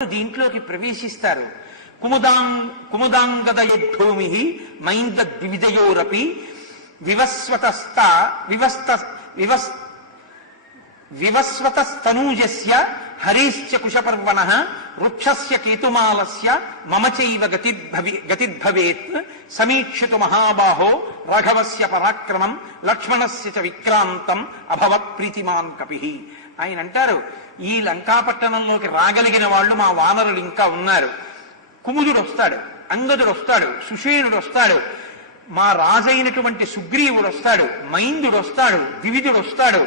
దీంట్లోకి ప్రవేశిస్తారు. కుముదాంగదయోర్భూమి మైంద్విజయోరపి వివస్వతస్తనూజస్య హరేశ్చ కుశపర్వణ వృక్షస్య కేతుమాలస్య మమ చైవ గతిర్భవేత్ సమీక్షితు మహాబాహో రాఘవస్య పరాక్రమం లక్ష్మణస్య చ విక్రాంతం అభవత్ ప్రీతిమాన్ కపిః. ఆయన అంటారు, ఈ లంకాపట్టణంలోకి రాగలిగిన వాళ్ళు మా వానరులు ఇంకా ఉన్నారు. కుముదుడు వస్తాడు, అంగదుడు వస్తాడు, సుషేణుడు వస్తాడు, మా రాజైనటువంటి సుగ్రీవుడు వస్తాడు, మైందుడు వస్తాడు, ద్వివిధుడు వస్తాడు,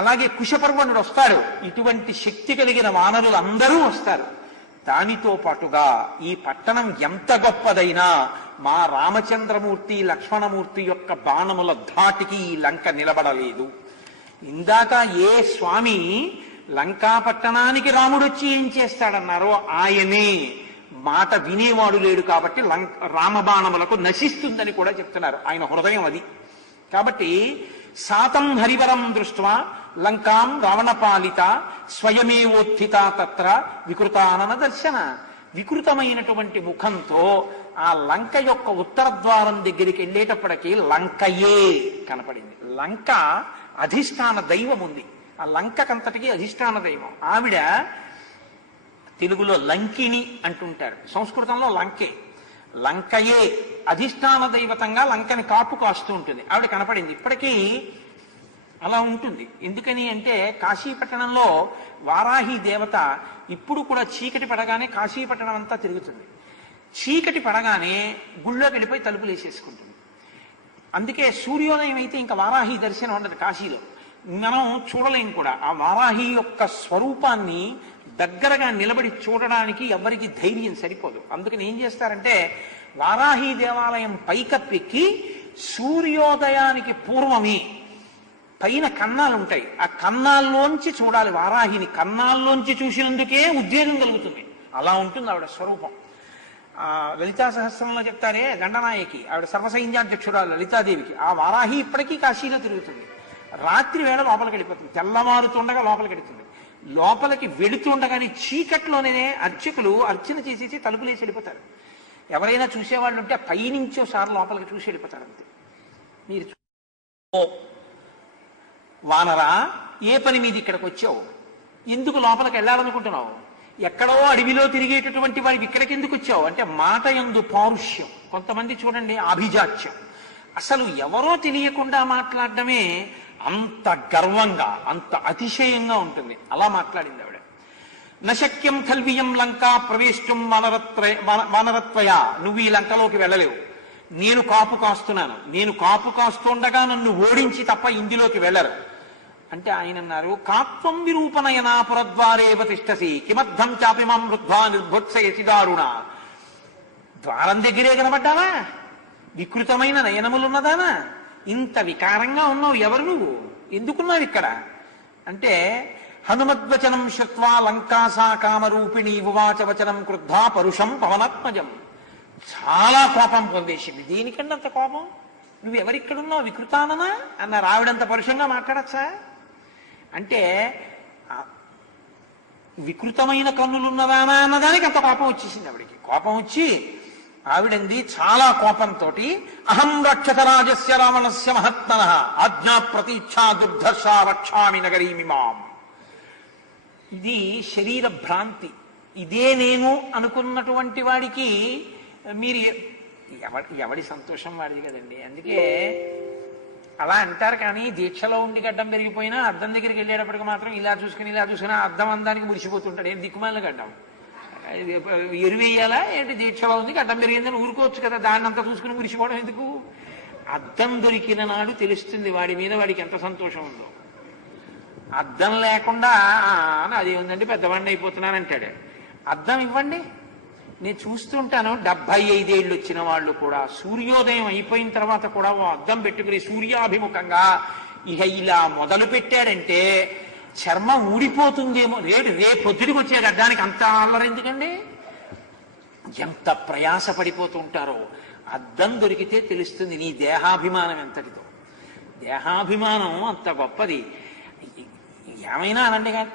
అలాగే కుశపర్వణుడు వస్తాడు. ఇటువంటి శక్తి కలిగిన వానరులు అందరూ వస్తారు. దానితో పాటుగా ఈ పట్టణం ఎంత గొప్పదైనా మా రామచంద్రమూర్తి లక్ష్మణమూర్తి యొక్క బాణముల ధాటికి ఈ లంక నిలబడలేదు. ఇందాక ఏ స్వామి లంకాపట్టణానికి రాముడు వచ్చి ఏం చేస్తాడన్నారో ఆయనే మాట వినేవాడు లేడు కాబట్టి రామబాణములకు నశిస్తుందని కూడా చెప్తున్నారు. ఆయన హృదయం అది. కాబట్టి సాతం హరివరం దృష్ట్వా లంకాం రావణపాలిత స్వయమేవోత్థిత తత్ర వికృతానన దర్శన. వికృతమైనటువంటి ముఖంతో ఆ లంక యొక్క ఉత్తర ద్వారం దగ్గరికి వెళ్ళేటప్పటికీ లంకయే కనపడింది. లంక అధిష్టాన దైవం ఉంది. ఆ లంకకంతటికి అధిష్టాన దైవం ఆవిడ. తెలుగులో లంకిని అంటుంటారు, సంస్కృతంలో లంకే. లంకయే అధిష్టాన దైవతంగా లంకని కాపు కాస్తూ ఉంటుంది. ఆవిడ కనపడింది. ఇప్పటికీ అలా ఉంటుంది. ఎందుకని అంటే కాశీపట్టణంలో వారాహి దేవత ఇప్పుడు కూడా చీకటి పడగానే కాశీపట్టణం అంతా తిరుగుతుంది. చీకటి పడగానే గుళ్ళోకి వెళ్ళిపోయి తలుపులు వేసేసుకుంటుంది. అందుకే సూర్యోదయం అయితే ఇంకా వారాహి దర్శనం ఉండదు కాశీలో. మనం చూడలేం కూడా. ఆ వారాహి యొక్క స్వరూపాన్ని దగ్గరగా నిలబడి చూడడానికి ఎవరికి ధైర్యం సరిపోదు. అందుకని ఏం చేస్తారంటే వారాహి దేవాలయం పైకప్పెక్కి సూర్యోదయానికి పూర్వమే పైన కన్నాలు ఉంటాయి. ఆ కన్నాల్లోంచి చూడాలి వారాహిని. కన్నాల్లోంచి చూసినందుకే ఉద్వేగం కలుగుతుంది. అలా ఉంటుంది ఆవిడ స్వరూపం. లలితా సహస్రంలో చెప్తారే దండనాయకి, ఆవిడ సర్వసైన్యాధ్యక్షురాలు లలితాదేవికి. ఆ వారాహి ఇప్పటికీ కాశీలో తిరుగుతుంది. రాత్రి వేళ లోపలికి వెళ్ళిపోతుంది, తెల్లవారుతుండగా లోపలికి వెళుతుంది. లోపలికి వెళుతుండగానే చీకట్లోనే అర్చకులు అర్చన చేసేసి తలుపులేసి వెళ్ళిపోతారు. ఎవరైనా చూసేవాళ్ళు ఉంటే పైనుంచి ఒకసారి లోపలికి చూసి వెళ్ళిపోతారు అంతే. మీరు వానరా, ఏ పని మీద ఇక్కడికి వచ్చావు? ఎందుకు లోపలికి వెళ్ళాలనుకుంటున్నావు? ఎక్కడో అడవిలో తిరిగేటటువంటి వాడికి ఇక్కడికి ఎందుకు వచ్చావు అంటే మాట యందు పారుష్యం. కొంతమంది చూడండి అభిజాత్యం. అసలు ఎవరో తెలియకుండా మాట్లాడడమే అంత గర్వంగా అంత అతిశయంగా ఉంటుంది. అలా మాట్లాడింది ఆవిడ. నశక్యం ఖల్వియం లంకా ప్రవేశం వానరత్వయ. నువ్వు ఈ లంకలోకి వెళ్ళలేవు, నేను కాపు కాస్తున్నాను. నేను కాపు కాస్తుండగా నన్ను ఓడించి తప్ప ఇందులోకి వెళ్ళరు అంటే ఆయన అన్నారు, కాత్వం విరూపనయనా పురద్వారేవ తిష్టసి కిమర్థం చాపి మాం వృద్ధ్వా నిర్భుత్సయసి దారుణ. ద్వారం దగ్గరే కనబడ్డావా? వికృతమైన నయనములున్నదానా? ఇంత వికారంగా ఉన్నావు. ఎవరు నువ్వు? ఎందుకున్నావు ఇక్కడ అంటే హనుమద్వచనం శ్రుత్వా లంకాసా కామరూపిణి ఉవాచ వచనం క్రుద్ధా పరుషం పవనాత్మజం. చాలా కోపం పొందేసింది. దీనికంటే అంత కోపం? నువ్వు ఎవరిక్కడున్నావు వికృతాననా అన్నారు. ఆవిడంత పరుషంగా మాట్లాడచ్చా అంటే వికృతమైన కన్నులున్నదానా అన్నదానికి అంత కోపం వచ్చేసింది ఆవిడికి. కోపం వచ్చి ఆవిడంది చాలా కోపంతో, అహం రక్షతరాజస్య రావణస్య మహత్మన ఆజ్ఞా ప్రతీచ్ఛా దుర్ధర్షా రక్షామి నగరీమిమాం. ఇది శరీర భ్రాంతి. ఇదే నేను అనుకున్నటువంటి వాడికి మీరు ఎవడి సంతోషం వాడిది కదండి. అందుకే అలా అంటారు. కానీ దీక్షలో ఉండి గడ్డం పెరిగిపోయినా అద్దం దగ్గరికి వెళ్ళేటప్పటికి మాత్రం ఇలా చూసుకుని అద్దం అందానికి మురిసిపోతుంటాడు. ఏం దిక్కుమాలిన గడ్డం ఎరువేయాలా ఏంటి? దీక్షలో ఉంది గడ్డం పెరిగిందని ఊరుకోవచ్చు కదా, దాన్ని అంతా చూసుకుని మురిసిపోవడం ఎందుకు? అద్దం దొరికిన నాడు తెలుస్తుంది వాడి మీద వాడికి ఎంత సంతోషం ఉందో. అద్దం లేకుండా అదే ఉందండి పెద్దవాడిని అయిపోతున్నాను అంటాడు. అద్దం ఇవ్వండి, నేను చూస్తుంటాను 75 ఏళ్ళు వచ్చిన వాళ్ళు కూడా సూర్యోదయం అయిపోయిన తర్వాత కూడా అద్దం పెట్టుకుని సూర్యాభిముఖంగా ఇక ఇలా మొదలు పెట్టాడంటే చర్మం ఊడిపోతుందేమో. రేపొద్దుడికి వచ్చే గడ్డానికి అంత అల్లరి ఎందుకండి? ఎంత ప్రయాస పడిపోతూ ఉంటారో. అద్దం దొరికితే తెలుస్తుంది నీ దేహాభిమానం ఎంతటితో. దేహాభిమానం అంత గొప్పది. ఏమైనా అనండి కానీ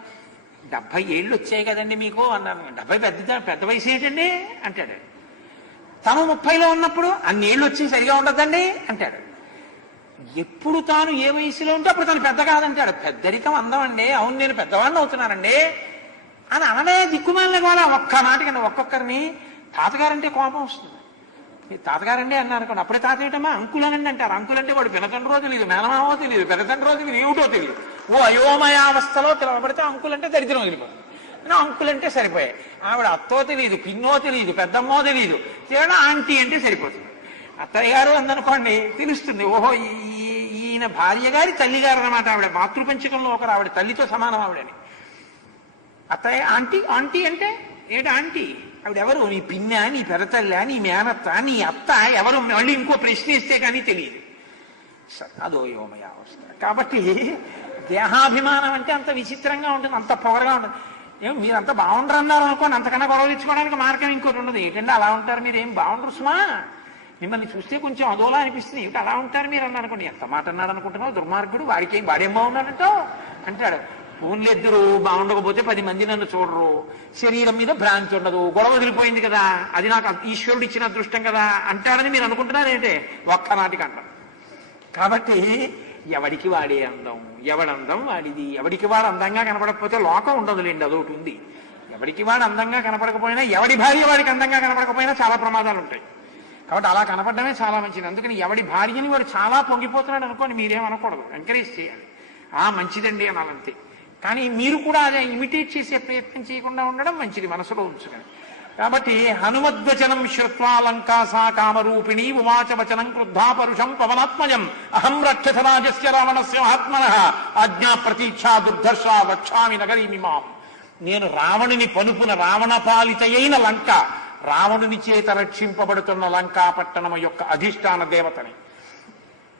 70 ఏళ్ళు వచ్చాయి కదండి మీకు అన్నాను. 70 పెద్ద వయసు ఏంటండి అంటాడు. తను 30లో ఉన్నప్పుడు అన్ని ఏళ్ళు వచ్చి సరిగా ఉండదండి అంటాడు. ఎప్పుడు తాను ఏ వయసులో ఉంటే అప్పుడు తను పెద్ద కాదంటాడు. పెద్దరికం అందం అండి, అవును నేను పెద్దవాడిని అవుతున్నానండి అని అనలే దిక్కుమాలిన కూడా ఒక్క నాటికండి. ఒక్కొక్కరిని తాతగారంటే కోపం వస్తుంది. తాతగారండి అన్నారు అనుకోండి, అప్పుడే తాత ఏమిటమ్మా అంకులనండి అంటారు. అంకులంటే వాడు పినతండ్రో తెలియదు, మేనమావో తెలియదు, పెద్దతండ్రో తెలియదు, ఏమిటో తెలియదు. ఓ అయోమయావస్థలో పిలవబడితే అంకులంటే దరిద్రం వదిలిపోతుంది. అంకులంటే సరిపోయాయి. ఆవిడ అత్తో తెలియదు, పిన్నో తెలియదు, పెద్దమ్మో తెలియదు, తేడా ఆంటీ అంటే సరిపోతుంది. అత్తయ్య గారు అందనుకోండి తెలుస్తుంది, ఓహో ఈయన భార్య గారి తల్లి గారు అన్నమాట. ఆవిడ మాతృపంచకంలో ఒకరు, ఆవిడ తల్లితో సమానం ఆవిడని. అత్తయ్య ఆంటీ ఆంటీ అంటే ఏంటి ఆంటీ? ఆవిడెవరు? నీ పిన్న, నీ పెరతల్లా, నీ మేనత్త, నీ అత్త ఎవరు? మళ్ళీ ఇంకో ప్రశ్న ఇస్తే కానీ తెలియదు. అదో యోమయావస్థ. కాబట్టి దేహాభిమానం అంటే అంత విచిత్రంగా ఉంటుంది, అంత పొగరగా ఉంటుంది. ఏం మీరంతా బాగుండరు అన్నారు అనుకోండి, అంతకన్నా గొడవ తెచ్చుకోవడానికి మార్గం ఇంకోటి ఉండదు. ఏంటంటే అలా ఉంటారు మీరు, ఏం బాగుండరు సుమా, మిమ్మల్ని చూస్తే కొంచెం అదోలా అనిపిస్తుంది, ఏమిటి అలా ఉంటారు మీరు అన్నారు అనుకోండి. ఎంత మాట అన్నాడు అనుకుంటున్నావు, దుర్మార్గుడు, వాడికేం బాగున్నాడంటో అంటాడు. ఫోన్లిద్దరు బాగుండకపోతే 10 మంది నన్ను చూడరు, శరీరం మీద భ్రాంతి ఉండదు, గొడవ వదిలిపోయింది కదా, అది నాకు ఈశ్వరుడు ఇచ్చిన అదృష్టం కదా అంటాడని మీరు అనుకుంటున్నారు ఏంటే? ఒక్కనాటికి అంటారు. కాబట్టి ఎవడికి వాడే అందం, ఎవడందం వాడిది. ఎవడికి వాడు అందంగా కనపడకపోతే లోకం ఉండదులేండి, అదొకటి ఉంది. ఎవడికి వాడు అందంగా కనపడకపోయినా, ఎవడి భార్య వాడికి అందంగా కనపడకపోయినా చాలా ప్రమాదాలు ఉంటాయి. కాబట్టి అలా కనపడమే చాలా మంచిది. అందుకని ఎవడి భార్యని వాడు చాలా పొంగిపోతున్నాడు అనుకోండి, మీరేమనకూడదు, ఎంకరేజ్ చేయాలి. మంచిదండి అనాలంతే. కానీ మీరు కూడా అదే ఇమిటేట్ చేసే ప్రయత్నం చేయకుండా ఉండడం మంచిది, మనసులో ఉంచుకొని. కాబట్టి హనుమద్వచనం శ్రుత్వా లంకాసా కామరూపిణి ఉవాచ వచనం క్రుద్ధా పరుషం పవనాత్మజం అహం రక్షసరాజస్య రావణస్య మహాత్మనః ఆజ్ఞా ప్రతీక్షా దుర్ధర్ష వక్షామి నగరీమిమాం. నేను రావణుని పలుపున రావణపాలితయైన లంక, రావణుని చేత రక్షింపబడుతున్న లంకా పట్టణం యొక్క అధిష్టాన దేవతని.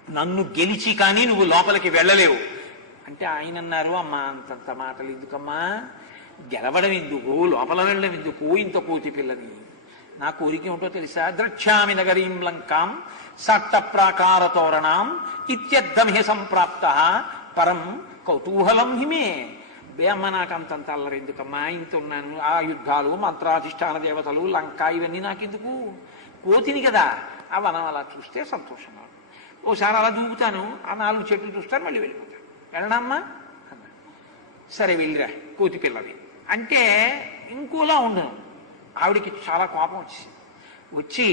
నన్ను గెలిచి కానీ నువ్వు లోపలికి వెళ్ళలేవు అంటే ఆయన అన్నారు, అమ్మా అంతంత మాటలు ఎందుకమ్మా, గెలవడం ఎందుకు, లోపల వెళ్ళడం ఎందుకు, ఇంత కోతి పిల్లని. నా కోరిక ఏమిటో తెలుసా? ద్రక్ష్యామి నగరీం లంకాం సట్ట ప్రాకార తోరణాం ఇత్యర్థమిహ సంప్రాప్త పరం కౌతూహలం హిమే. బే అమ్మ నాకు అంతంత అల్లరి ఎందుకమ్మా, ఇంత ఉన్నాను, ఆ యుద్ధాలు, మంత్రాధిష్టాన దేవతలు, లంక ఇవన్నీ నాకెందుకు, కోతిని కదా. ఆ వనం అలా చూస్తే సంతోషంగా, ఓసారి అలా దూకుతాను, ఆ 4 చెట్లు చూస్తాను, మళ్ళీ వెళ్ళిపోతాను. వెళ్ళనమ్మా అన్నా. సరే వెళ్ళిరా కోతి పిల్లవి అంటే ఇంకోలా ఉండను. ఆవిడికి చాలా కోపం వచ్చి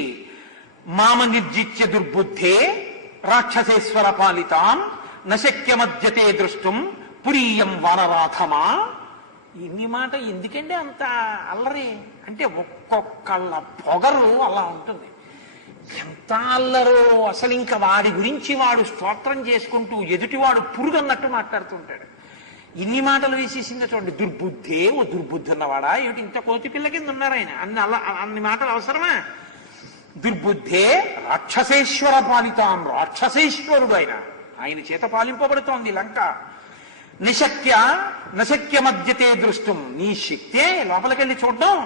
మామ నిర్జిత్య దుర్బుద్ధే రాక్షసేశ్వర పాలితాం నశక్యమద్యతే దృష్టం పురీయం వనరాధమా. ఇన్ని మాట ఎందుకండి అంత అల్లరి అంటే? ఒక్కొక్కళ్ళ పొగరు అలా ఉంటుంది. ఎంత అల్లరో అసలు. ఇంకా వాడి గురించి వాడు స్తోత్రం చేసుకుంటూ ఎదుటివాడు పురుగన్నట్టు మాట్లాడుతుంటాడు. ఇన్ని మాటలు వేసేసిందో చూడండి. దుర్బుద్ధే, ఓ దుర్బుద్ధి ఉన్నవాడా ఏమిటి, ఇంత కోతి పిల్ల కింద ఉన్నారు ఆయన, అన్ని మాటలు అవసరమా? దుర్బుద్ధే రాక్షసేశ్వర పాలితాం, రాక్షసేశ్వరుడు ఆయన చేత పాలింపబడుతోంది లంక. నశక్య మధ్యతే దృష్టం, నీ శక్తే లోపలికెళ్ళి చూడడం.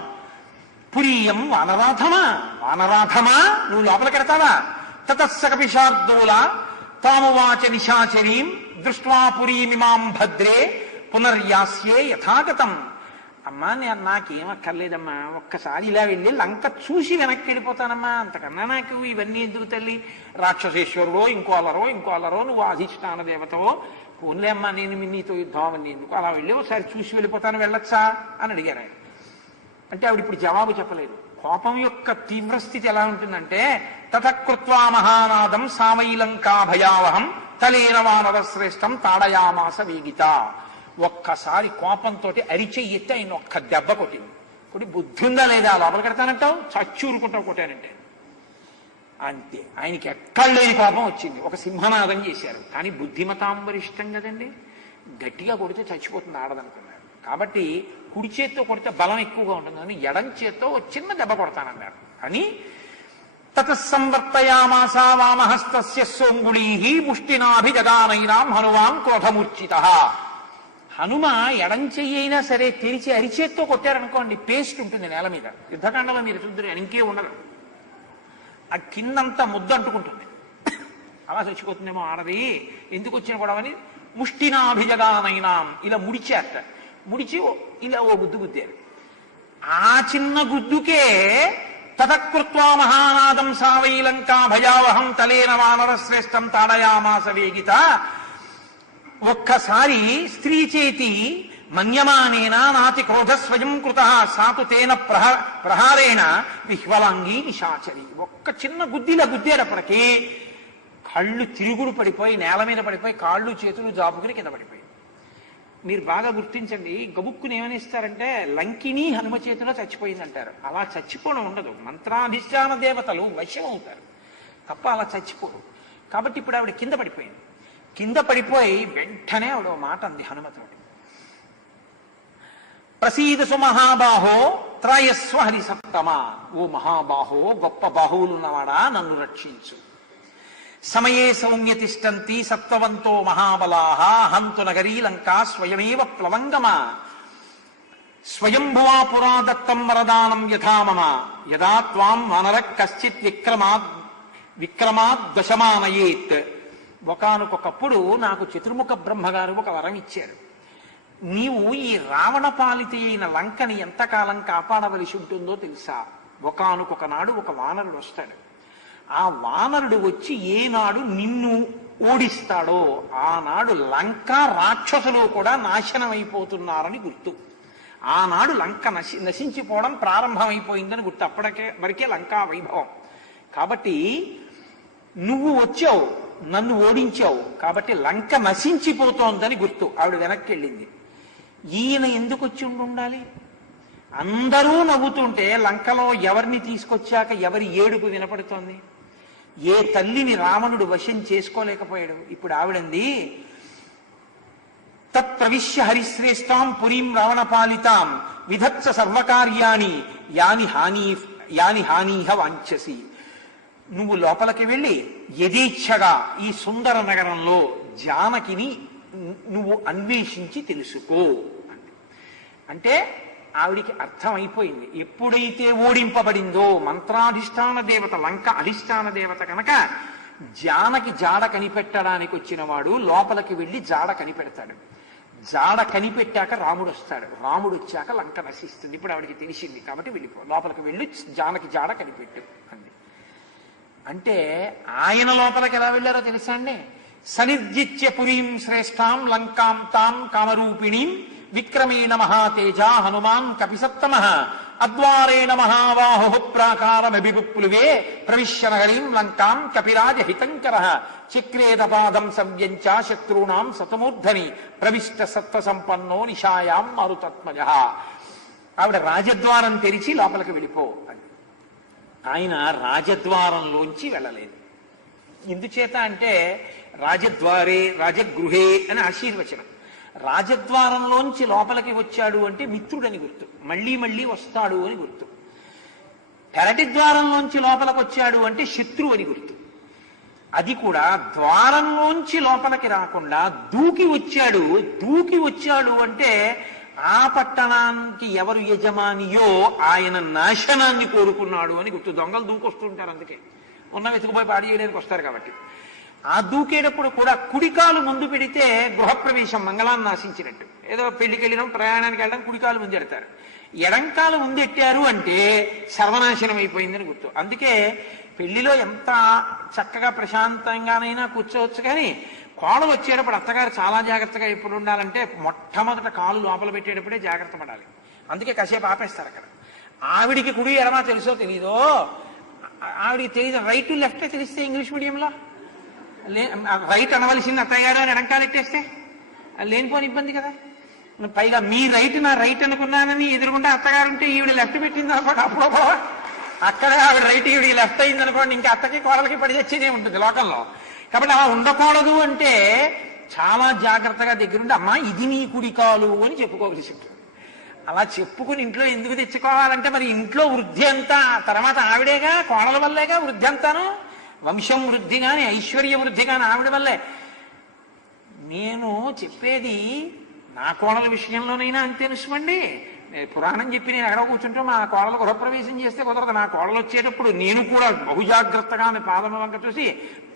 పురీయం వానరాధమా, వానరాధమా నువ్వు లోపలికెడతావా? తతస్సకపిశార్దూల తామువాచ నిశాచరీం దృష్ట్వా పురీమిమాం భద్రే పునర్యాస్యే యథాగతం. అమ్మా నాకేమక్కర్లేదమ్మా, ఒక్కసారి ఇలా వెళ్ళి లంక చూసి వెనక్కి వెళ్ళిపోతానమ్మా, అంతకన్నా నాకు ఇవన్నీ ఎందుకు తల్లి. రాక్షసేశ్వరుడో ఇంకో అలరో నువ్వు అధిష్టాన దేవతవో, పోన్లే అమ్మా నేను నీతో యుద్ధం అవన్నీ ఎందుకు, అలా వెళ్ళి ఒకసారి చూసి వెళ్ళిపోతాను, వెళ్ళొచ్చా అని అడిగారు ఆయన. అంటే ఆవిడ ఇప్పుడు జవాబు చెప్పలేదు. కోపం యొక్క తీవ్రస్థితి ఎలా ఉంటుందంటే, తతకృత్వా మహానాదం సామైలంకా భయావహం తలేన వానర శ్రేష్టం తాడయామాస వేగిత. ఒక్కసారి కోపంతో అరిచెయ్యి ఎత్తి ఆయన ఒక్క దెబ్బ కొట్టింది. కొట్టి బుద్ధి ఉందా లేదా, లోపల కడతానంటావు, చచ్చూరుకుంటావు కొట్టానంటే. అంతే, ఆయనకి ఎక్కడ లేని కోపం వచ్చింది. ఒక సింహనాదం చేశారు. కానీ బుద్ధిమతాంబరిష్టం కదండి, గట్టిగా కొడితే చచ్చిపోతుంది ఆడదనుకున్నారు. కాబట్టి కుడి చేత్తో కొడితే బలం ఎక్కువగా ఉంటుందని ఎడం చేత్తో చిన్న దెబ్బ కొడతానన్నారు. అని తతస్సంవర్తయామాస వామహస్తస్య సోంగుళీ ముష్టినాభిజగానైనాం హనుమాన్ క్రోధమూర్ఛితః. హనుమ ఎడం చెయ్యి అయినా సరే తెరిచి అరిచేత్తో కొట్టారనుకోండి, పేస్ట్ ఉంటుంది నేల మీద. యుద్ధకాండలో మీరు చూద్దరు, ఇంకే ఉండదు, ఆ కిందంతా ముద్ద అంటుకుంటుంది. అలా చచ్చిపోతుందేమో ఆడది, ఎందుకు వచ్చిన గొడవని ముష్టినాభిజగానైనాం ఇలా ముడిచారట. ముడిచి ఇలా ఓ గుద్దు గుద్దారు. ఆ చిన్న గుద్దుకే తతకృత్వా మహానాదం సావైలంకా భయావహం తలేన వానర శ్రేష్టం తాడయామాస వేగిత. ఒక్కసారి స్త్రీ చేతి మన్యమానేన నాతి క్రోధ స్వయం కృత సాతు తేన ప్రహారేణ విహ్వలాంగీ నిశాచరి. ఒక్క చిన్న గుద్దిలా గుద్దేటప్పటికీ కళ్ళు తిరుగుడు పడిపోయి నేల మీద పడిపోయి కాళ్ళు చేతులు జాపుకుని కింద పడిపోయి. మీరు బాగా గుర్తించండి, గబుక్కుని ఏమనిస్తారంటే లంకిని హనుమ చేతిలో చచ్చిపోయిందంటారు. అలా చచ్చిపోవడం ఉండదు, మంత్రాధిష్టాన దేవతలు వశ్యం అవుతారు తప్ప అలా చచ్చిపోరు. కాబట్టి ఇప్పుడు ఆవిడ కింద పడిపోయింది. కింద పడిపోయి వెంటనే ఆవిడ మాట అంది హనుమతో, ప్రసీదసు మహాబాహో త్రయస్వ హరిసత్తమ. ఓ మహాబాహో, గొప్ప బాహువులున్నవాడా, నన్ను రక్షించు. సమయే సౌమ్యతిష్టంతి సత్వవంతో మహాబలాహ హంతు నగరీ లంకా స్వయమేవ ప్లవంగమ. స్వయంభువా పురా దత్తం వరదానం యథా మమ యదా త్వాం వనర కశ్చిత్ విక్రమాద్ దశమానయేత్. ఒకానొకప్పుడు నాకు చతుర్ముఖ బ్రహ్మగారు ఒక వరం ఇచ్చారు. నీవు ఈ రావణ పాలిత అయిన లంకని ఎంతకాలం కాపాడవలసి ఉంటుందో తెలుసా? ఒకానొక నాడు ఒక వానరుడు వస్తాడు. ఆ వానరుడు వచ్చి ఏనాడు నిన్ను ఓడిస్తాడో ఆనాడు లంక రాక్షసులు కూడా నాశనం అయిపోతున్నారని గుర్తు. ఆనాడు లంక నశించిపోవడం ప్రారంభమైపోయిందని గుర్తు. అప్పటికే వరకే లంకా వైభవం. కాబట్టి నువ్వు వచ్చావు, నన్ను ఓడించావు, కాబట్టి లంక నశించిపోతోందని గుర్తు. ఆవిడ వెనక్కి వెళ్ళింది. ఈయన ఎందుకు వచ్చి ఉండాలి? అందరూ నవ్వుతుంటే లంకలో ఎవరిని తీసుకొచ్చాక ఎవరి ఏడుపు వినపడుతోంది? ఏ తల్లిని రావణుడు వశం చేసుకోలేకపోయాడు. ఇప్పుడు ఆవిడంది, తత్ప్రవిశ్య హరిశ్రేష్టాం పురీం రావణపాలితాం విధత్స సర్వకార్యాణి యాని హానీహ వాంఛసి. నువ్వు లోపలికి వెళ్ళి యథేచ్ఛగా ఈ సుందర నగరంలో జానకిని నువ్వు అన్వేషించి తెలుసుకో అంటే ఆవిడికి అర్థమైపోయింది. ఎప్పుడైతే ఓడింపబడిందో మంత్రాధిష్టాన దేవత, లంక అధిష్టాన దేవత కనుక జానకి జాడ కనిపెట్టడానికి వచ్చిన వాడు లోపలికి వెళ్ళి జాడ కనిపెడతాడు. జాడ కనిపెట్టాక రాముడు వస్తాడు. రాముడు వచ్చాక లంక నశిస్తుంది. ఇప్పుడు ఆవిడికి తెలిసింది. కాబట్టి వెళ్ళిపో, లోపలికి వెళ్ళి జానకి జాడ కనిపెట్టు అంది. అంటే ఆయన లోపలికి ఎలా వెళ్ళారో తెలుసా అండి? సనిర్జిత్య పురీం శ్రేష్టాం లంకాం తాం కామరూపిణీం విక్రమేణ మహాతేజ హనుమాన్ కపిసత్తమ అద్వారేణ మహాబాహు ప్రాకారమభిపుప్లువే ప్రవిశ్య నగరీం లంకాం కపిరాజ హితంకర చక్రేదపాదం సంవ్యంచ శత్రూణాం సతమూర్ధని ప్రవిష్ట సత్వ సంపన్నో నిశాయాం మరుతత్మజ. ఆవిడ రాజద్వారం తెరిచి లోపలికి వెళ్ళిపో అని. ఆయన రాజద్వారంలోంచి వెళ్ళలేదు. ఎందుచేత అంటే రాజద్వారే రాజగృహే అని ఆశీర్వచనం. రాజద్వారంలోంచి లోపలికి వచ్చాడు అంటే మిత్రుడని గుర్తు, మళ్ళీ మళ్ళీ వస్తాడు అని గుర్తు. పెరటి ద్వారంలోంచి లోపలికి వచ్చాడు అంటే శత్రువు అని గుర్తు. అది కూడా ద్వారంలోంచి లోపలికి రాకుండా దూకి వచ్చాడు. దూకి వచ్చాడు అంటే ఆ పట్టణానికి ఎవరు యజమానియో ఆయన నాశనాన్ని కోరుకున్నాడు అని గుర్తు. దొంగలు దూకొస్తుంటారు, అందుకే ఉన్న వెతుకుపోయి పాడి చేయడానికి వస్తారు. కాబట్టి ఆ దూకేటప్పుడు కూడా కుడికాలు ముందు పెడితే గృహప్రవేశం మంగళాన్ని నాశించినట్టు. ఏదో పెళ్లికి వెళ్ళడం, ప్రయాణానికి వెళ్ళడం కుడికాలు ముందు ఎడతారు. ఎడంకాలు ముందెట్టారు అంటే సర్వనాశనం అయిపోయిందని గుర్తు. అందుకే పెళ్లిలో ఎంత చక్కగా ప్రశాంతంగానైనా కూర్చోవచ్చు, కానీ కోడలు వచ్చేటప్పుడు అత్తగారు చాలా జాగ్రత్తగా ఎప్పుడు ఉండాలంటే మొట్టమొదట కాలు లోపల పెట్టేటప్పుడే జాగ్రత్త పడాలి. అందుకే కాసేపు ఆపేస్తారు అక్కడ. ఆవిడికి కుడి ఎడమా తెలుసో తెలీదో, ఆవిడికి తెలియదు. రైట్ లెఫ్ట్ తెలిస్తే ఇంగ్లీష్ మీడియంలో రైట్ అనవలసింది అత్తయ్య గారు అని ఎడంకాలు ఎట్టేస్తే లేనిపోని ఇబ్బంది కదా. పైగా మీ రైట్ నా రైట్ అనుకున్నానని ఎదురుకుంటే అత్తగారు ఉంటే ఈవిడ లెఫ్ట్ పెట్టింది అనుకోండి, అప్పుడు అక్కడే ఆవిడ రైట్ ఈవిడ లెఫ్ట్ అయింది అనుకోండి, ఇంకా అత్తకి కోడలకి పడి తెచ్చేదే ఉంటుంది లోకంలో. కాబట్టి అలా ఉండకూడదు అంటే చాలా జాగ్రత్తగా దగ్గరుండి అమ్మా ఇది నీ కుడి కాలు అని చెప్పుకోవలసి ఉంటుంది. అలా చెప్పుకుని ఇంట్లో ఎందుకు తెచ్చుకోవాలంటే మరి ఇంట్లో వృద్ధి అంతా తర్వాత ఆవిడేగా, కోడల వల్లేగా వృద్ధి అంతాను. వంశం వృద్ధి కానీ ఐశ్వర్య వృద్ధి కానీ ఆవిడ వల్లే. నేను చెప్పేది నా కోడల విషయంలోనైనా అంతే నిశ్వండి, పురాణం చెప్పి నేను ఎక్కడో కూర్చుంటే మా కోడలు గృహప్రవేశం చేస్తే కుదరదు. నా కోడలు వచ్చేటప్పుడు నేను కూడా బహుజాగ్రత్తగా ఆమె పాదం వంక చూసి,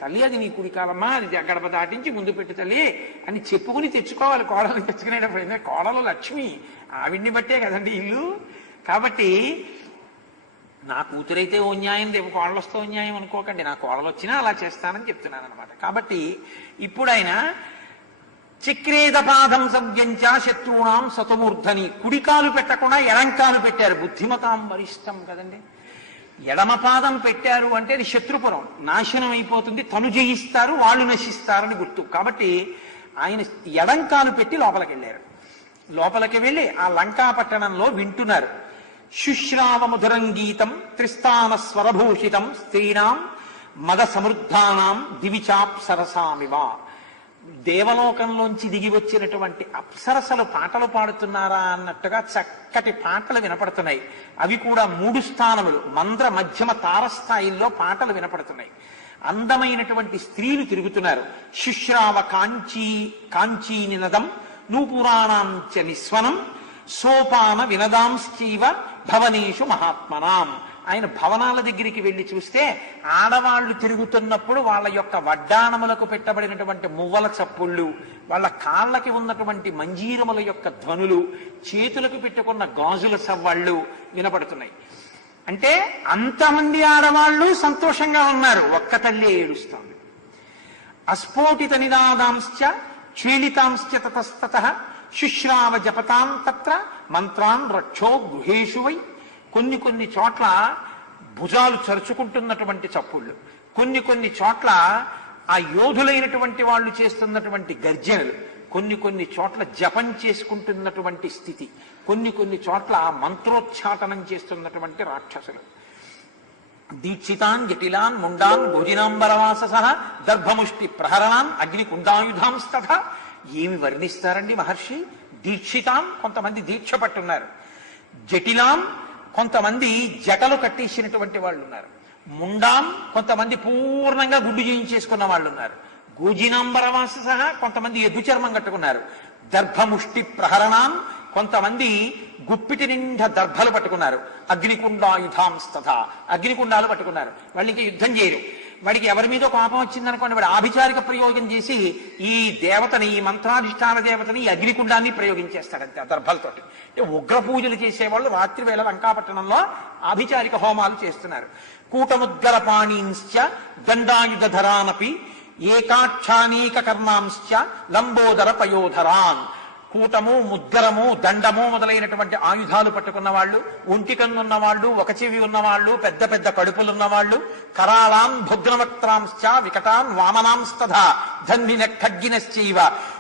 తల్లి అది నీ కుడి కాలమ్మా, అది గడప దాటించి ముందు పెట్టి తల్లి అని చెప్పుకుని తెచ్చుకోవాలి. కోడలు తెచ్చుకునేటప్పుడు కోడలు లక్ష్మి, ఆవిడ్ని బట్టే కదండి ఇల్లు. కాబట్టి నా కూతురైతే ఓ న్యాయం, రేపు కోడలు వస్తే ఓ న్యాయం అనుకోకండి. నా కోడలు వచ్చినా అలా చేస్తానని చెప్తున్నాను అనమాట. కాబట్టి ఇప్పుడు ఆయన చక్రేదపాదం సవ్యంచ శత్రువునాం సతమూర్ధని, కుడికాలు పెట్టకుండా ఎడంకాలు పెట్టారు. బుద్ధిమతాం వరిష్టం కదండి. ఎడమ పాదం పెట్టారు అంటే అది శత్రుపురం, నాశనం అయిపోతుంది, తను జయిస్తారు, వాళ్ళు నశిస్తారని గుర్తు. కాబట్టి ఆయన ఎడంకాలు పెట్టి లోపలికి వెళ్ళారు. లోపలికి వెళ్ళి ఆ లంకా పట్టణంలో వింటున్నారు. శుశ్రావ మధురం గీతం త్రిస్థాన స్వరభూషితం స్త్రీణాం మద సమృద్ధానాం దివిచాప్సరసామివ. దేవలోకంలోంచి దిగి వచ్చినటువంటి అప్సరసలు పాటలు పాడుతున్నారా అన్నట్టుగా చక్కటి పాటలు వినపడుతున్నాయి. అవి కూడా 3 స్థానములు, మంద్ర మధ్యమ తారస్థాయిల్లో పాటలు వినపడుతున్నాయి. అందమైనటువంటి స్త్రీలు తిరుగుతున్నారు. శుశ్రావ కాంచీ నినదం నూపురాణాంచ నిస్వనం సోపాన వినదాంశ్చైవ భవనేషు మహాత్మనాం. ఆయన భవనాల దగ్గరికి వెళ్లి చూస్తే ఆడవాళ్లు తిరుగుతున్నప్పుడు వాళ్ళ యొక్క వడ్డాణములకు పెట్టబడినటువంటి మువ్వల చప్పుళ్ళు, వాళ్ళ కాళ్ళకి ఉన్నటువంటి మంజీరముల యొక్క ధ్వనులు, చేతులకు పెట్టుకున్న గాజుల సవ్వాళ్ళు వినపడుతున్నాయి. అంటే అంతమంది ఆడవాళ్లు సంతోషంగా ఉన్నారు, ఒక్క తల్లి ఏడుస్తోంది. అస్ఫోటిత నినాదాంశ్చ క్షీళితాంశ్చ తతస్తతః శుశ్రావ జపతాం తత్ర మంత్రాన్ రక్షో గృహేషు వై. కొన్ని చోట్ల భుజాలు చరుచుకుంటున్నటువంటి చప్పుళ్ళు, కొన్ని చోట్ల ఆ యోధులైనటువంటి వాళ్ళు చేస్తున్నటువంటి గర్జనలు, కొన్ని చోట్ల జపం చేసుకుంటున్నటువంటి స్థితి, కొన్ని చోట్ల మంత్రోచ్చాటనం చేస్తున్నటువంటి రాక్షసులు. దీక్షితాన్ జటిలాన్ ముండాన్ భోజినాంబరవాసస దర్భముష్టి ప్రహరణాన్ అగ్నికుండాయుధాంస్తథ. ఏమి వర్ణిస్తారండి మహర్షి. దీక్షితాం, కొంతమంది దీక్ష పట్టున్నారు. జటిలాం, కొంతమంది జటలు కట్టేసినటువంటి వాళ్ళు ఉన్నారు. ముండాం, కొంతమంది పూర్ణంగా గుడ్డు చేయించేసుకున్న వాళ్ళు ఉన్నారు. గోజినాంబరవాస సహా కొంతమంది ఎద్దు చర్మం కట్టుకున్నారు. దర్భముష్టి ప్రహరణాం, కొంతమంది గుప్పిటి నిండా దర్భలు పట్టుకున్నారు. అగ్నికుండాయుధాంస్తథ, అగ్నికుండాలు పట్టుకున్నారు. వాళ్ళు ఇంకా యుద్ధం చేయరు. వాడికి ఎవరి మీద కోపం వచ్చిందనుకోండి, వాడు ఆభిచారిక ప్రయోగం చేసి ఈ దేవతని, ఈ మంత్రాధిష్టాన దేవతని, ఈ అగ్నికుండాన్ని ప్రయోగించేస్తాడంతే ఆ దర్భలతోటి. ఉగ్ర పూజలు చేసేవాళ్ళు రాత్రి వేళ లంకాపట్టణంలో ఆభిచారిక హోమాలు చేస్తున్నారు. కూటముద్గర పాణీంశ్చ దండాయుధరానపి ఏకాక్షానీక కర్మాంశ్చ లంబోదర పయోధరాన్. కూటము, ముద్గరము, దండము మొదలైనటువంటి ఆయుధాలు పట్టుకున్న వాళ్ళు, ఒంటికన్నున్న వాళ్ళు, ఒక చెవి ఉన్నవాళ్ళు, పెద్ద పెద్ద కడుపులున్న కరాళాన్ భుగ్నవక్త్రాంశ్చ వికటాన్ వామనాంస్తథా ధన్నిన ఖడ్గినశ్చైవ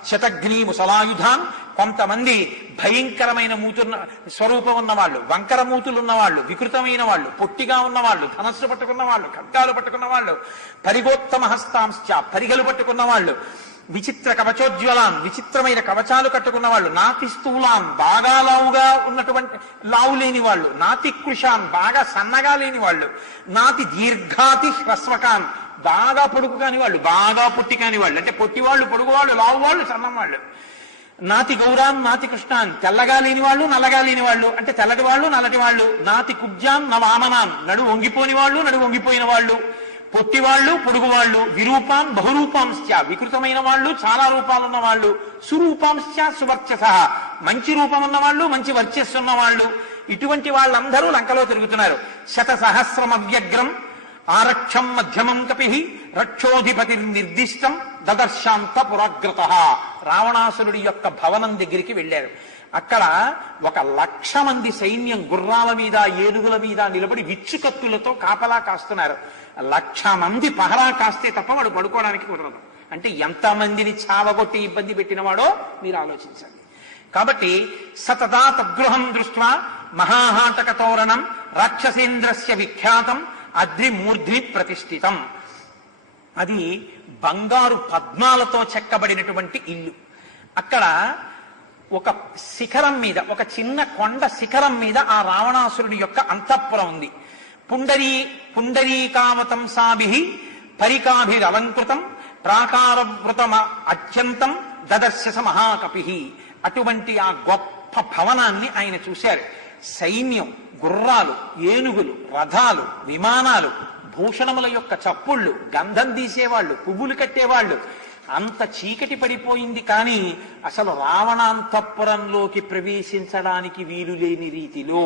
శతఘ్నీ ముసలాయుధాన్. కొంతమంది భయంకరమైన స్వరూపం ఉన్నవాళ్ళు, వంకర మూతులు ఉన్నవాళ్ళు, వికృతమైన వాళ్ళు, పొట్టిగా ఉన్నవాళ్ళు, ధనస్సు పట్టుకున్న వాళ్ళు, ఖడ్గాలు పట్టుకున్న వాళ్ళు, పరిగోత్తమ హస్తాంశ్చ పరిగలు పట్టుకున్న వాళ్ళు, విచిత్ర కవచోజ్వలాన్ విచిత్రమైన కవచాలు కట్టుకున్న వాళ్ళు, నాతి స్థూలాన్ బాగా లావుగా ఉన్నటువంటి లావు లేని వాళ్ళు, నాతి కృషాన్ బాగా సన్నగా లేని వాళ్ళు, నాతి దీర్ఘాతి హ్రస్వకాన్ బాగా పొడుగు కాని వాళ్ళు, బాగా పొట్టి కాని వాళ్ళు. అంటే పొట్టి వాళ్ళు, పొడుగు వాళ్ళు, లావు వాళ్ళు, సన్నం వాళ్ళు. నాతి గౌరాన్ నాతి కృష్ణాన్ తెల్లగా లేని వాళ్ళు, నల్లగా లేని వాళ్ళు. అంటే తెల్లటి వాళ్ళు, నల్లటి వాళ్ళు. నాతి కుబ్జాన్ నవామనాన్ నడు వంగిపోని వాళ్ళు, నడు వంగిపోయిన వాళ్ళు. పొట్టివాళ్ళు, పొడుగు వాళ్ళు. విరూపాన్ బహురూపాంశ్చ వికృతమైన వాళ్ళు, చాలా రూపాలున్న వాళ్ళు. సురూపాంశ్చ సువర్చస మంచి రూపం ఉన్నవాళ్ళు, మంచి వర్చస్సు ఉన్నవాళ్ళు. ఇటువంటి వాళ్ళందరూ లంకలో తిరుగుతున్నారు. శత సహస్రమవ్యగ్రం ఆరక్షం మధ్యమం కపి రక్షోధిపతి నిర్దిష్టం దదర్శాంత పురాగ్రత. రావణాసురుడి యొక్క భవనం దగ్గరికి వెళ్ళారు. అక్కడ 1,00,000 మంది సైన్యం గుర్రాల మీద, ఏనుగుల మీద నిలబడి విచ్చుకత్తులతో కాపలా కాస్తున్నారు. 1,00,000 మంది పహరా కాస్తే తప్ప వాడు పడుకోవడానికి కుదరదు. అంటే ఎంతమందిని చావగొట్టి ఇబ్బంది పెట్టినవాడో మీరు ఆలోచించండి. కాబట్టి సతదా తద్గృహం దృష్ట్వా మహాహాటక తోరణం రాక్షసేంద్రస్య విఖ్యాతం అద్రిమూర్ధ్ని ప్రతిష్ఠితం. అది బంగారు పద్మాలతో చెక్కబడినటువంటి ఇల్లు. అక్కడ ఒక శిఖరం మీద, ఒక చిన్న కొండ శిఖరం మీద ఆ రావణాసురుడి యొక్క అంతఃపురం ఉంది. పుండరీకావతంసాభి పరికాభిరలంకృతం ప్రాకారవృతం అత్యంతం దదర్శస మహాకపి. అటువంటి ఆ గొప్ప భవనాన్ని ఆయన చూశారు. సైన్యం, గుర్రాలు, ఏనుగులు, రథాలు, విమానాలు, భూషణముల యొక్క చప్పుళ్ళు, గంధం తీసేవాళ్ళు, పువ్వులు కట్టేవాళ్ళు. అంత చీకటి పడిపోయింది, కానీ అసలు రావణాంతఃపురంలోకి ప్రవేశించడానికి వీలు లేని రీతిలో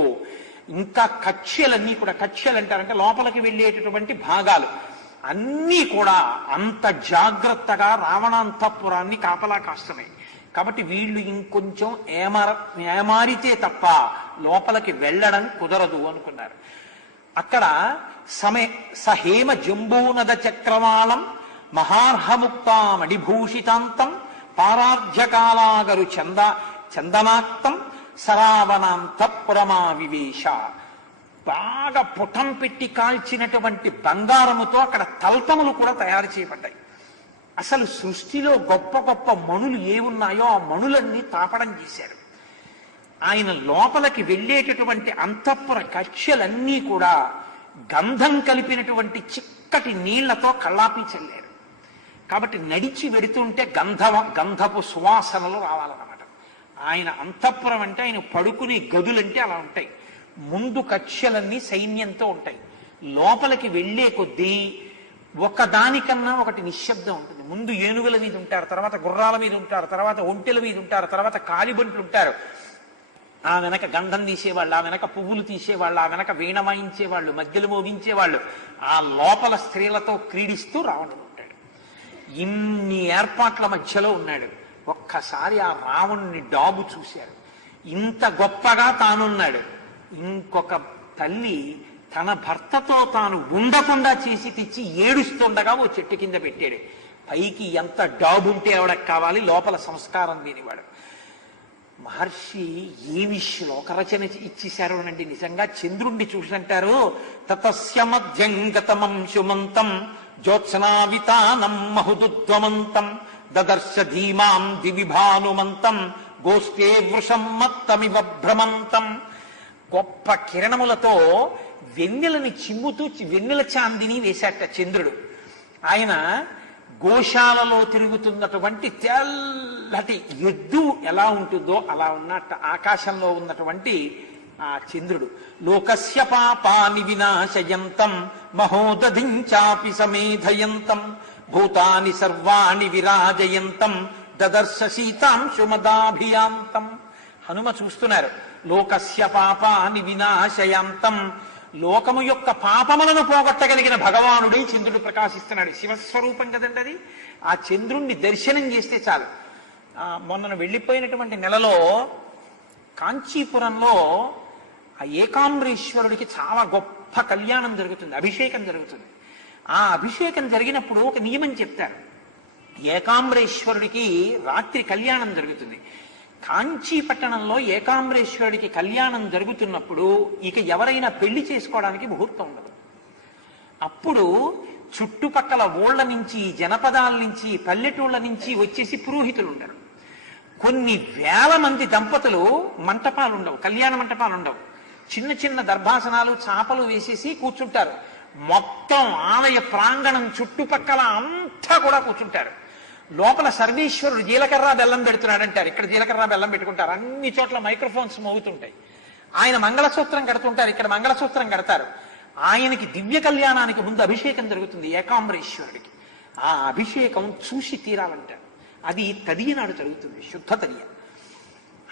ఇంకా కక్ష్యలన్నీ కూడా, కక్ష్యలు అంటారంటే లోపలికి వెళ్ళేటటువంటి భాగాలు అన్నీ కూడా అంత జాగ్రత్తగా రావణాంతఃపురాన్ని కాపలా కాస్తున్నాయి. కాబట్టి వీళ్ళు ఇంకొంచెం ఏమారితే తప్ప లోపలికి వెళ్ళడం కుదరదు అనుకున్నారు. అక్కడ సహేమ జంబూనద చక్రవాళం మహార్హముక్తామడిభూషితాంతం పారార్ధ్యకాలాగరు చందనాక్తం సరావనాంతఃపురమా వివేశ. బాగా పుటం పెట్టి కాల్చినటువంటి బంగారముతో అక్కడ తల్పములు కూడా తయారు చేయబడ్డాయి. అసలు సృష్టిలో గొప్ప గొప్ప మణులు ఏమున్నాయో ఆ మణులన్నీ తాపడం చేశారు. ఆయన లోపలికి వెళ్ళేటటువంటి అంతఃపుర కక్ష్యలన్నీ కూడా గంధం కలిపినటువంటి చిక్కటి నీళ్లతో కళ్ళాపి చల్లారు. కాబట్టి నడిచి వెడుతుంటే గంధపు సువాసనలు రావాలన్నమాట. ఆయన అంతఃపురం అంటే ఆయన పడుకునే గదులంటే అలా ఉంటాయి. ముందు కక్ష్యలన్నీ సైన్యంతో ఉంటాయి. లోపలికి వెళ్లే కొద్దీ ఒకదానికన్నా ఒకటి నిశ్శబ్దం ఉంటుంది. ముందు ఏనుగుల మీద ఉంటారు, తర్వాత గుర్రాల మీద ఉంటారు, తర్వాత ఒంటెల మీద ఉంటారు, తర్వాత కాలిబంట్లు ఉంటారు. ఆ వెనక గంధం తీసేవాళ్ళు, ఆ వెనక పువ్వులు తీసేవాళ్ళు, ఆ వెనక వీణ వాయించేవాళ్ళు, మధ్యలో మోగించేవాళ్ళు. ఆ లోపల స్త్రీలతో క్రీడిస్తూ రావణుడు ఉంటాడు. ఇన్ని ఏర్పాట్ల మధ్యలో ఉన్నాడు. ఒక్కసారి ఆ రావణుని డాబు చూశారు. ఇంత గొప్పగా తానున్నాడు. ఇంకొక తల్లి తన భర్తతో తాను ఉండకుండా చేసి తెచ్చి ఏడుస్తుండగా ఓ చెట్టు కింద పెట్టాడు. పైకి ఎంత డాబుంటే ఆవిడకు కావాలి, లోపల సంస్కారం లేనివాడు. మహర్షి ఏమి శ్లోక రచన ఇచ్చేశారు అనండి. నిజంగా చంద్రుణ్ణి చూసినంటారు, తతస్య మధ్యం గతమంశుమంతం జ్యోత్స్నావితానం మహుదుద్వమంతం దదర్శ ధీమాం దివిభానుమంతం గోష్ఠే వృషం మత్తమివ భ్రమంతం. గొప్ప కిరణములతో వెన్నెలని చిమ్ముతూ వెన్నెల చాందిని వేశాట చంద్రుడు. ఆయన గోశాలలో తిరుగుతున్నటువంటి తెల్లటి ఎద్దు ఎలా ఉంటుందో అలా ఉన్నట్టు ఆకాశంలో ఉన్నటువంటి ఆ చంద్రుడు. లోకస్య పాపాని వినాశయంతం మహోదధించాపి సమేధయంతం భూతాని సర్వాణి విరాజయంతం దదర్శ శీతాంశుమదాభియాంతం. హనుమ చూస్తున్నారు. లోకస్య పాపాని వినాశయంతం, లోకము యొక్క పాపములను పోగొట్టగలిగిన భగవానుడై చంద్రుడు ప్రకాశిస్తున్నాడు. శివస్వరూపం కదండి అది. ఆ చంద్రుణ్ణి దర్శనం చేస్తే చాలు. మొన్న వెళ్ళిపోయినటువంటి నెలలో కాంచీపురంలో ఆ ఏకాంబరేశ్వరుడికి చాలా గొప్ప కళ్యాణం జరుగుతుంది, అభిషేకం జరుగుతుంది. ఆ అభిషేకం జరిగినప్పుడు ఒక నియమం చెప్తారు. ఏకాంబరేశ్వరుడికి రాత్రి కళ్యాణం జరుగుతుంది. కాంచీ పట్టణంలో ఏకాంబరేశ్వరుడికి కళ్యాణం జరుగుతున్నప్పుడు ఇక ఎవరైనా పెళ్లి చేసుకోవడానికి ముహూర్తం ఉండదు. అప్పుడు చుట్టుపక్కల ఊళ్ళ నుంచి, జనపదాల నుంచి, పల్లెటూళ్ళ నుంచి వచ్చేసి పురోహితులు ఉండరు. కొన్ని వేల మంది దంపతులు మంటపాలు ఉండవు, కళ్యాణ మంటపాలు ఉండవు. చిన్న చిన్న దర్భాసనాలు, చాపలు వేసేసి కూర్చుంటారు. మొత్తం ఆలయ ప్రాంగణం చుట్టుపక్కల అంతా కూడా కూర్చుంటారు. లోపల సర్వేశ్వరుడు జీలకర్ర బెల్లం పెడుతున్నాడంటారు. ఇక్కడ జీలకర్ర బెల్లం పెట్టుకుంటారు. అన్ని చోట్ల మైక్రోఫోన్స్ మోగుతుంటాయి. ఆయన మంగళసూత్రం కడుతుంటారు, ఇక్కడ మంగళసూత్రం కడతారు. ఆయనకి దివ్య కళ్యాణానికి ముందు అభిషేకం జరుగుతుంది ఏకాంబరేశ్వరుడికి. ఆ అభిషేకం చూసి తీరాలంటారు. అది తదియనాడు జరుగుతుంది, శుద్ధ తదియ.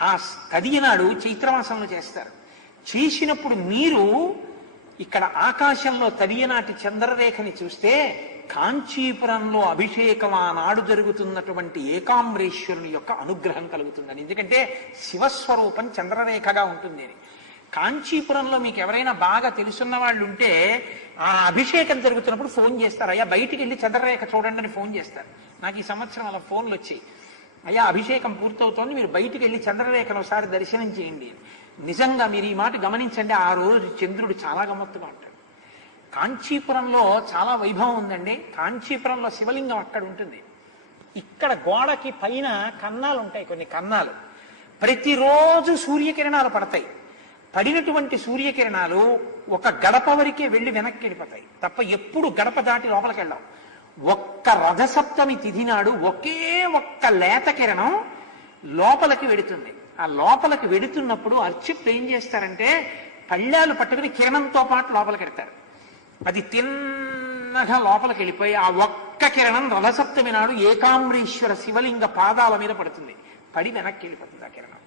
ఆ తదియనాడు చైత్రమాసంలో చేస్తారు. చేసినప్పుడు మీరు ఇక్కడ ఆకాశంలో తదియనాటి చంద్రరేఖని చూస్తే కాంచీపురంలో అభిషేకం ఆనాడు జరుగుతున్నటువంటి ఏకాంబరేశ్వరుని యొక్క అనుగ్రహం కలుగుతుందని. ఎందుకంటే శివస్వరూపం చంద్రరేఖగా ఉంటుంది అని. కాంచీపురంలో మీకు ఎవరైనా బాగా తెలుసున్న వాళ్ళు ఉంటే ఆ అభిషేకం జరుగుతున్నప్పుడు ఫోన్ చేస్తారు, అయ్యా బయటికి వెళ్ళి చంద్రరేఖ చూడండి అని ఫోన్ చేస్తారు. నాకు ఈ సంవత్సరం అలా ఫోన్లు వచ్చాయి, అయ్యా అభిషేకం పూర్తవుతోంది, మీరు బయటికి వెళ్ళి చంద్రరేఖను ఒకసారి దర్శనం చేయండి. నిజంగా మీరు ఈ మాట గమనించండి. ఆ రోజు చంద్రుడు చాలా గమ్మత్తుగా ఉంటాడు. కాంచీపురంలో చాలా వైభవం ఉందండి. కాంచీపురంలో శివలింగం అక్కడ ఉంటుంది. ఇక్కడ గోడకి పైన కన్నాలు ఉంటాయి, కొన్ని కన్నాలు. ప్రతిరోజు సూర్యకిరణాలు పడతాయి. పడినటువంటి సూర్యకిరణాలు ఒక గడప వరకే వెళ్ళి వెనక్కి వెళ్ళిపోతాయి తప్ప ఎప్పుడు గడప దాటి లోపలికి వెళ్ళాం. ఒక్క రథసప్తమి తిథి నాడు ఒకే ఒక్క లేత కిరణం లోపలికి వెడుతుంది. ఆ లోపలికి వెడుతున్నప్పుడు అర్చకులు ఏం చేస్తారంటే పళ్ళాలు పట్టుకుని కిరణంతో పాటు లోపలికి వెళ్తారు. అది తిన్నగా లోపలికి వెళ్ళిపోయి ఆ ఒక్క కిరణం రథసప్తమి నాడు ఏకాంబరీశ్వర శివలింగ పాదాల మీద పడుతుంది. పడి వెనక్కి వెళ్ళిపోతుంది ఆ కిరణం.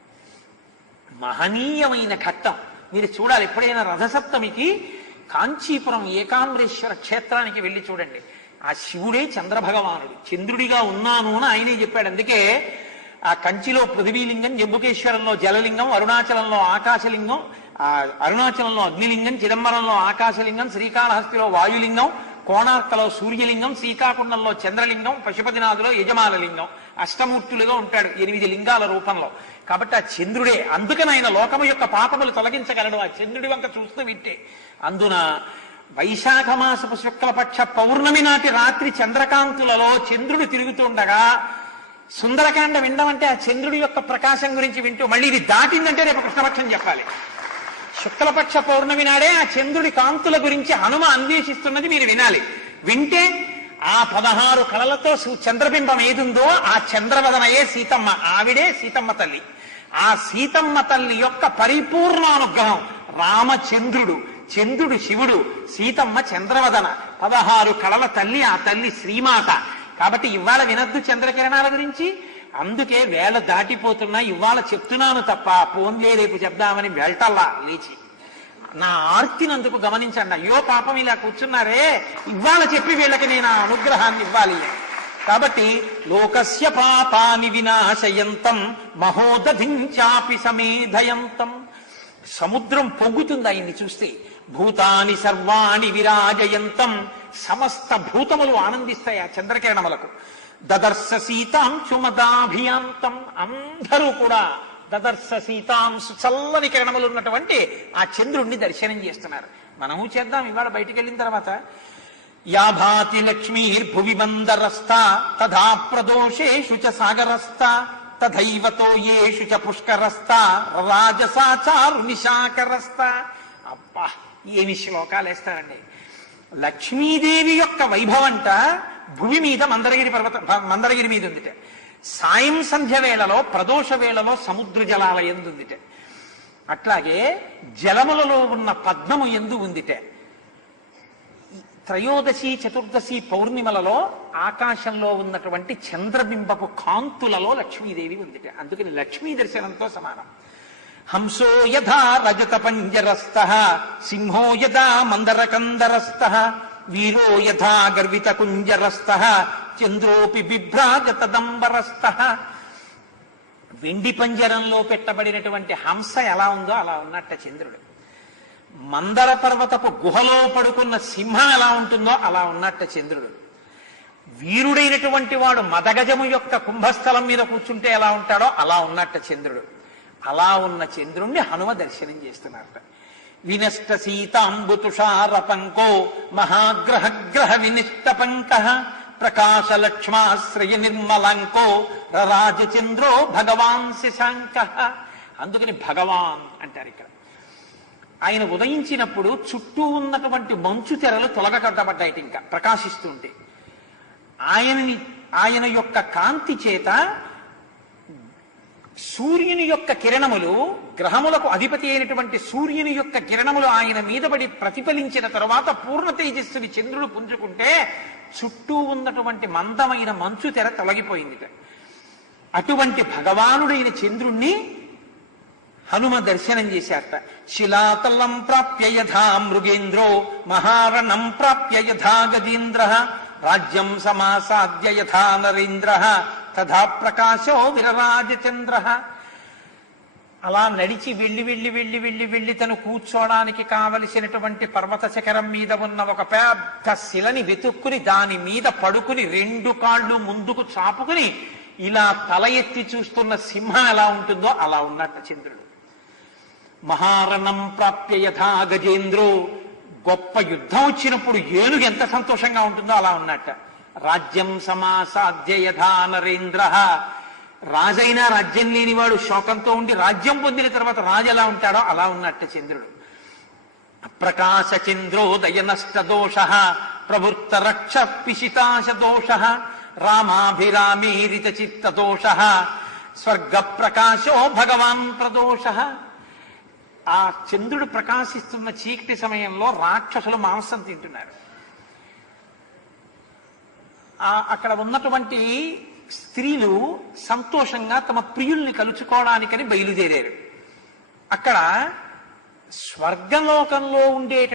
మహనీయమైన ఘట్టం. మీరు చూడాలి, ఎప్పుడైనా రథసప్తమికి కాంచీపురం ఏకాంబరేశ్వర క్షేత్రానికి వెళ్ళి చూడండి. ఆ శివుడే చంద్రభగవానుడు, చంద్రుడిగా ఉన్నాను అని ఆయనే చెప్పాడు. అందుకే ఆ కంచిలో పృథివీలింగం, జంబుకేశ్వరంలో జలలింగం, అరుణాచలంలో ఆకాశలింగం, అరుణాచలంలో అగ్నిలింగం, చిదంబరంలో ఆకాశలింగం, శ్రీకాళహస్తిలో వాయులింగం, కోణార్కలో సూర్యలింగం, శ్రీకాకుళంలో చంద్రలింగం, పశుపతినాథులో యజమానలింగం. అష్టమూర్తులుగా ఉంటాడు 8 లింగాల రూపంలో. కాబట్టి ఆ చంద్రుడే. అందుకని ఆయన లోకము యొక్క పాపములు తొలగించగలడు ఆ చంద్రుడి వంక చూస్తూ వింటే. అందున వైశాఖ మాసపు శుక్లపక్ష పౌర్ణమి నాటి రాత్రి చంద్రకాంతులలో చంద్రుడు తిరుగుతుండగా సుందరకాండ వినడం అంటే ఆ చంద్రుడి యొక్క ప్రకాశం గురించి వింటూ, మళ్ళీ ఇది దాటిందంటే రేపు కృష్ణపక్షం చెప్పాలి. శుక్లపక్ష పౌర్ణమి నాడే ఆ చంద్రుడి కాంతుల గురించి హనుమ అన్వేషిస్తున్నది మీరు వినాలి. వింటే ఆ 16 కళలతో చంద్రబింబం ఏదుందో ఆ చంద్రవదనయే సీతమ్మ. ఆవిడే సీతమ్మ తల్లి. ఆ సీతమ్మ తల్లి యొక్క పరిపూర్ణానుగ్రహం. రామచంద్రుడు, చంద్రుడు శివుడు, సీతమ్మ చంద్రవదన, 16 కళల తల్లి ఆ తల్లి శ్రీమాత. కాబట్టి ఇవాళ వినద్దు చంద్రకిరణాల గురించి. అందుకే వేళ దాటిపోతున్నా ఇవాళ చెప్తున్నాను తప్ప పోన్లే రేపు చెప్దామని వెళ్తల్లా లేచి. నా ఆర్తినందుకు గమనించండి. అయ్యో పాపం ఇలా కూర్చున్నారే, ఇవాళ చెప్పి వీళ్ళకి నేను ఆ అనుగ్రహాన్ని ఇవ్వాలి. కాబట్టి లోకస్య పాపాని వినాశయంతం మహోదధించాపి సమేధయంతం. సముద్రం పొంగుతుంది ఆయన్ని చూస్తే. భూతాని సర్వాణి విరాజయంతం. సమస్త భూతములు ఆనందిస్తాయి ఆ చంద్రకిరణములకు. దదర్శ సీతాంశు మదాభియాంతం. అందరూ కూడా దదర్శ సీతాంశు చల్లని కిరణములు ఉన్నటువంటి ఆ చంద్రుణ్ణి దర్శనం చేస్తున్నారు. మనము చేద్దాం ఇవాళ బయటికి వెళ్ళిన తర్వాత. యాభాతి లక్ష్మీర్భువి మందరస్థ తథా ప్రదోషేషు చ సాగరస్థ తథైవతో యేషు చ పుష్కరస్థ రాజసాచారు నిశాకరస్థ. అబ్బా ఏమి శ్లోకాలు వేస్తారండి. లక్ష్మీదేవి యొక్క వైభవంట భూమి మీద మందరగిరి మీద ఉందిట. సాయం సంధ్య వేళలో ప్రదోష వేళలో సముద్ర జలాల ఎందు ఉందిట. అట్లాగే జలములలో ఉన్న పద్మము ఎందు ఉందిట. త్రయోదశి చతుర్దశి పౌర్ణిమలలో ఆకాశంలో ఉన్నటువంటి చంద్రబింబపు కాంతులలో లక్ష్మీదేవి ఉందిట. అందుకని లక్ష్మీ దర్శనంతో సమానం. హంసో యథా రజత పంజరస్థ సింహో యథా మందరకందరస్థ వీరో యథా గర్విత కుంజరస్థ చంద్రోపి బిభ్రాజతదంబరస్థ. వెండి పంజరంలో పెట్టబడినటువంటి హంస ఎలా ఉందో అలా ఉన్నట్ట చంద్రుడు. మందర పర్వతపు గుహలో పడుకున్న సింహం ఎలా ఉంటుందో అలా ఉన్నట్ట చంద్రుడు. వీరుడైనటువంటి వాడు మదగజము యొక్క కుంభస్థలం మీద కూర్చుంటే ఎలా ఉంటాడో అలా ఉన్నట్ట చంద్రుడు. అలా ఉన్న చంద్రుణ్ణి హనుమ దర్శనం చేస్తున్నారట. వినష్ట సీతాంబు తుషార పంకో మహాగ్రహగ్రహ వినిష్ట పంక ప్రకాశ లక్ష్మాశ్రయ నిర్మలంకో రాజచంద్రో భగవాన్ శశాంక. అందుకని భగవాన్ అంటారు ఇక్కడ. ఆయన ఉదయించినప్పుడు చుట్టూ ఉన్నటువంటి మంచు తెరలు తొలగకట్టబడ్డాయి, ఇంకా ప్రకాశిస్తుంటే. ఆయన యొక్క కాంతి చేత సూర్యుని యొక్క కిరణములు, గ్రహములకు అధిపతి అయినటువంటి సూర్యుని యొక్క కిరణములు ఆయన మీద పడి ప్రతిఫలించిన తరువాత పూర్ణ తేజస్సుని చంద్రుడు పుంజుకుంటే చుట్టూ ఉన్నటువంటి మందమైన మంచు తెర తొలగిపోయింది. అటువంటి భగవానుడైన చంద్రుణ్ణి హనుమ దర్శనం చేశారట. శిలాతలం ప్రాప్య యథా మృగేంద్రో మహారణం ప్రాప్య యథా గజేంద్ర రాజ్యం సమాసాద్య యథా నరేంద్ర తథా ప్రకాశో విరరాజచంద్ర. అలా నడిచి వెళ్ళి తను కూర్చోడానికి కావలసినటువంటి పర్వత శిఖరం మీద ఉన్న ఒక పెద్ద శిలని వెతుక్కుని దాని మీద పడుకుని 2 కాళ్ళు ముందుకు చాపుకుని ఇలా తల ఎత్తి చూస్తున్న సింహం ఎలా ఉంటుందో అలా ఉన్నట్ట చంద్రుడు. మహారణం ప్రాప్య యథా గజేంద్రో. గొప్ప యుద్ధం వచ్చినప్పుడు ఏనుగు ఎంత సంతోషంగా ఉంటుందో అలా ఉన్నట్ట. రాజ్యం సమాసాద్య యథా నరేంద్ర. రాజైనా రాజ్యం లేనివాడు శోకంతో ఉండి రాజ్యం పొందిన తర్వాత రాజు ఎలా ఉంటాడో అలా ఉన్నట్టు చంద్రుడు. ప్రకాశ చంద్రోదయ నష్ట దోష ప్రవృత్త రక్ష పిశితాశ దోష రామాభిరామీరిత చిత్త దోష స్వర్గ ప్రకాశో భగవాన్ ప్రదోష. ఆ చంద్రుడు ప్రకాశిస్తున్న చీకటి సమయంలో రాక్షసులు మాంసం తింటున్నారు. అక్కడ ఉన్నటువంటి స్త్రీలు సంతోషంగా తమ ప్రియుల్ని కలుసుకోవడానికని బయలుదేరారు. అక్కడ స్వర్గలోకంలో ఉండే